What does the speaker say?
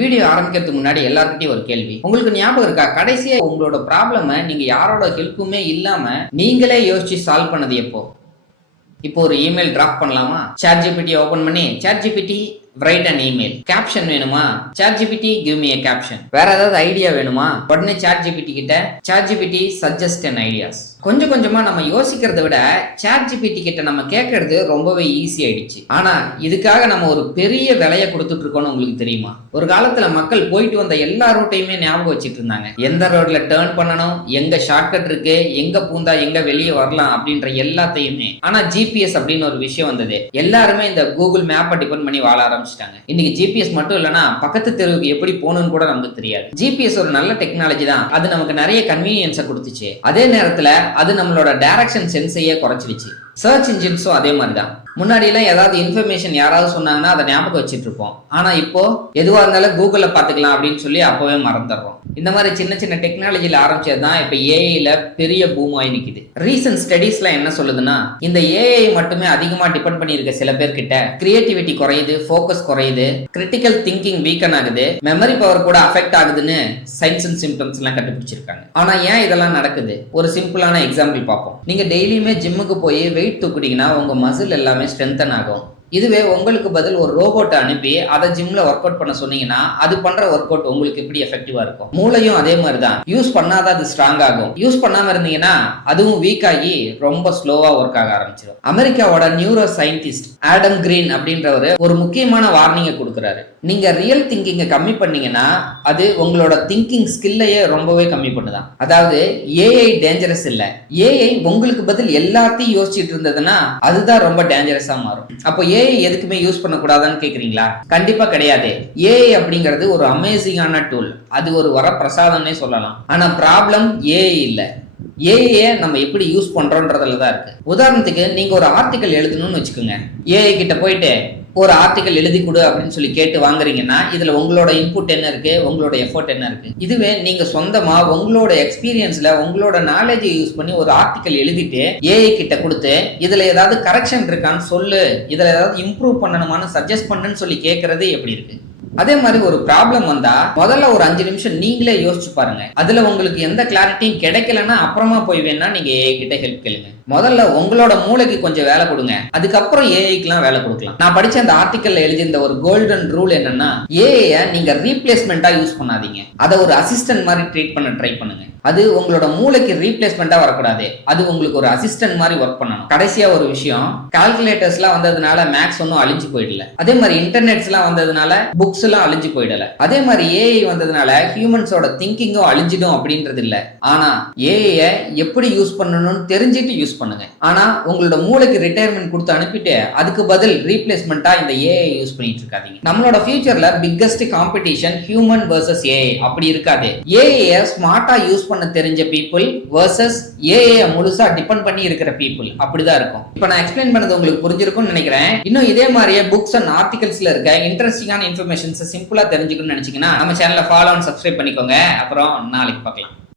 Video ஆரம்பிக்கிறதுக்கு முன்னாடி எல்லார்கிட்டயும் ஒரு கேள்வி. உங்களுக்கு ஞாபகம் இருக்கா? கடைசியா உங்களோட ப்ராப்ளம நீங்க யாரோட ஹெல்ப்புமே இல்லாம நீங்களே யோசிச்சு சால்வ் பண்ணது எப்போ? இப்போ ஒரு இமெயில் டிராஃப்ட் பண்ணலாமா? ChatGPT ஓபன் பண்ணி ChatGPT write an email. Caption வேணுமா? ChatGPT give me a caption. வேற ஏதாவது ஐடியா வேணுமா? உடனே ChatGPT கிட்ட ChatGPT suggest an ideas. கொஞ்சம் கொஞ்சமா நம்ம யோசிக்கிறத விட ChatGPT கிட்ட நம்ம கேட்கறது ரொம்பவே ஈஸி ஆயிடுச்சு. ஆனா இதுக்காக நம்ம ஒரு பெரிய விலையை கொடுத்துட்டு இருக்கோம்னு உங்களுக்கு தெரியுமா? ஒரு காலத்துல மக்கள் போயிட்டு வந்த எல்லா ரூட்டையுமே ஞாபகம் வச்சுட்டு இருந்தாங்க. எந்த ரோட்ல டேர்ன் பண்ணணும், எங்க ஷார்ட்கட் இருக்கு, எங்க பூந்தா எங்க வெளியே வரலாம் அப்படின்ற எல்லாத்தையுமே. ஆனா ஜிபிஎஸ் அப்படின்னு ஒரு விஷயம் வந்தது. எல்லாருமே இந்த கூகுள் மேப்பை டிபெண்ட் பண்ணி வாழ ஆரம்பிச்சிட்டாங்க. இன்னைக்கு ஜிபிஎஸ் மட்டும் இல்லைன்னா பக்கத்து தெருவுக்கு எப்படி போகணும்னு கூட நமக்கு தெரியாது. ஜிபிஎஸ் ஒரு நல்ல டெக்னாலஜி தான். அது நமக்கு நிறைய கன்வீனியன்ஸை கொடுத்துச்சு. அதே நேரத்துல அது நம்மளோட டைரக்ஷன் சென்ஸையே குறைச்சிடுச்சு. சர்ச் இன்ஜின்ஸும் அதே மாதிரி தான். முன்னாடி எல்லாம் ஏதாவது இன்ஃபர்மேஷன் யாராவது சொன்னாங்கன்னா அதை ஞாபகம் வச்சுட்டு இருப்போம். ஆனா இப்போ எதுவா இருந்தாலும் கூகுள்ல பாத்துக்கலாம் அப்படின்னு சொல்லி அப்பவே மறந்துடுறோம். இந்த மாதிரி சின்ன சின்ன டெக்னாலஜில ஆரம்பிச்சதுதான் இப்ப ஏஐல பெரிய பூம் ஆகி நிக்குது. ரீசன்ட் ஸ்டடீஸ்லாம் என்ன சொல்லுதுன்னா, இந்த ஏஐ மட்டுமே அதிகமா டிபெண்ட் பண்ணி இருக்க சில பேர் கிட்ட கிரியேட்டிவிட்டி குறையுது, ஃபோக்கஸ் குறையுது, கிரிட்டிக்கல் திங்கிங் வீக்கன் ஆகுது, மெமரி பவர் கூட அஃபெக்ட் ஆகுதுன்னு சயின்ஸ் அண்ட் சிம்டம்ஸ் எல்லாம் கண்டுபிடிச்சிருக்காங்க. ஆனா ஏன் இதெல்லாம் நடக்குது? ஒரு சிம்பிளான எக்ஸாம்பிள் பார்ப்போம். நீங்க டெய்லியுமே ஜிம்முக்கு போய் வெயிட் தூக்குட்டீங்கன்னா உங்க மசில் எல்லாமே ஸ்ட்ரென்தன் ஆகும். இதுவே உங்களுக்கு பதில் ஒரு ரோபோட்டை அனுப்பி அதை ஜிம்ல ஒர்க் அவுட் பண்ண சொன்னீங்கன்னா அது பண்ற ஒர்க் அவுட் உங்களுக்கு எப்படி எஃபெக்டிவா இருக்கும்? மூளையும் அதே மாதிரி தான். யூஸ் பண்ணாதான் அது ஸ்ட்ராங் ஆகும். யூஸ் பண்ணாம இருந்தீங்கன்னா அதுவும் வீக் ஆகி ரொம்ப ஸ்லோவா ஒர்க் ஆக ஆரம்பிச்சிடும். அமெரிக்காவோட நியூரோ சயின்டிஸ்ட் ஆடம் கிரீன் அப்படின்றவரு ஒரு முக்கியமான வார்னிங்கை கொடுக்குறாரு. நீங்க ரியல் திங்கிங்கை கம்மி பண்ணீங்கன்னா அது உங்களோட திங்கிங் ஸ்கில்லையே ரொம்பவே கம்மி பண்ணுதான். அதாவது ஏஐ டேஞ்சரஸ் இல்ல, ஏஐ உங்களுக்கு பதில் எல்லாத்தையும் யோசிச்சுட்டு இருந்ததுன்னா அதுதான் ரொம்ப டேஞ்சரஸா மாறும். அப்போ ஏஐ எதுக்குமே யூஸ் பண்ணக்கூடாதான்னு கேக்குறீங்களா? கண்டிப்பா கிடையாது. ஏஐ அப்படிங்கிறது ஒரு அமேசிங்கான டூல். அது ஒரு வரப்பிரசாதம்னே சொல்லலாம். ஆனா ப்ராப்ளம் ஏஐ இல்ல, ஏஐ நம்ம எப்படி யூஸ் பண்றோம்ன்றதுல தான் இருக்கு. உதாரணத்துக்கு நீங்க ஒரு ஆர்டிக்கல் எழுதணும்னு வச்சுக்கோங்க. ஏஐ கிட்ட போயிட்டு ஒரு ஆர்டிக்கல் எழுதி கொடு அப்படின்னு சொல்லி கேட்டு வாங்குறீங்கன்னா இதுல உங்களோட இன்புட் என்ன இருக்கு, உங்களோட எஃபோர்ட் என்ன இருக்கு? இதுவே நீங்க சொந்தமா உங்களோட எக்ஸ்பீரியன்ஸ்ல உங்களோட நாலேஜை யூஸ் பண்ணி ஒரு ஆர்டிக்கல் எழுதிட்டு ஏஐ கிட்ட கொடுத்து இதுல ஏதாவது கரெக்ஷன் இருக்கான்னு சொல்லு, இதுல ஏதாவது இம்ப்ரூவ் பண்ணணுமான்னு சஜஸ்ட் பண்ணுன்னு சொல்லி கேட்கறது எப்படி இருக்கு? அதே மாதிரி ஒரு ப்ராப்ளம் வந்தா முதல்ல ஒரு 5 நிமிஷம் நீங்களே யோசிச்சு பாருங்க. அதுல உங்களுக்கு எந்த கிளாரிட்டியும் கிடைக்கலன்னா அப்புறமா போய் வேணா நீங்க ஏஐ கிட்ட ஹெல்ப் கேளுங்க. முதல்ல உங்களோட மூளைக்கு கொஞ்சம் வேலை கொடுங்க, அதுக்கப்புறம் ஏஐக்கெல்லாம் வேலை கொடுக்கலாம். நான் படிச்ச அந்த ஆர்டிக்கல்ல எழுதியிருந்த ஒரு கோல்டன் ரூல் என்னன்னா, ஏஐ நீங்க ரீப்ளேஸ்மெண்டா யூஸ் பண்ணாதீங்க, அதை ஒரு அசிஸ்டன்ட் மாதிரி ட்ரீட் பண்ண ட்ரை பண்ணுங்க. அது உங்களோட மூளைக்கு ரீப்ளேஸ்மெண்டா வரக்கூடாது, அது உங்களுக்கு ஒரு அசிஸ்டன்ட் மாதிரி ஒர்க் பண்ணணும். கடைசியா ஒரு விஷயம், கால்குலேட்டர்ஸ் எல்லாம் வந்ததுனால மேக்ஸ் ஒன்னும் அழிஞ்சு போயிடல. அதே மாதிரி இன்டர்நெட்ஸ் எல்லாம் வந்ததுனால புக்ஸ் எல்லாம் அழிஞ்சு போயிடல. அதே மாதிரி ஏஐ வந்ததுனால ஹியூமன்ஸோட திங்கிங்கும் அழிஞ்சிடும் அப்படின்றது இல்ல. ஆனா ஏஐ எப்படி யூஸ் பண்ணணும்னு தெரிஞ்சுட்டு யூஸ் பண்ணுங்க. ஆனா உங்களோட மூளைக்கு ரிட்டையர்மெண்ட் கொடுத்து அனுப்பிட்டு அதுக்கு பதில் ரீப்ளேஸ்மெண்டா இந்த ஏஐ யூஸ் பண்ணிட்டு இருக்காதீங்க. நம்மளோட ஃபியூச்சர்ல biggest competition human versus AI அப்படி இருக்காது. ஏஐ ஸ்மார்ட்டா யூஸ் பண்ண தெரிஞ்ச பீப்புள் வர்சஸ் ஏஐ முழுசா டிபெண்ட் பண்ணி இருக்கிற பீப்புள், அப்படிதான் இருக்கும். இப்போ நான் எக்ஸ்பிளைன் பண்ணது உங்களுக்கு புரிஞ்சிருக்கும்னு நினைக்கிறேன். இன்னும் இதே மாதிரியே புக்ஸ் அண்ட் ஆர்டிகல்ஸ்ல இருக்க இன்ட்ரெஸ்டிங்கான இன்ஃபர்மேஷன்ஸ் சிம்பிளா தெரிஞ்சுக்கணும்னு நினைச்சீங்கன்னா நம்ம சேனலை ஃபாலோ அண்ட் சப்ஸ்கிரைப் பண்ணிக்கோங்க. அப்புறம் நாளைக்கு பார்க்கலாம்.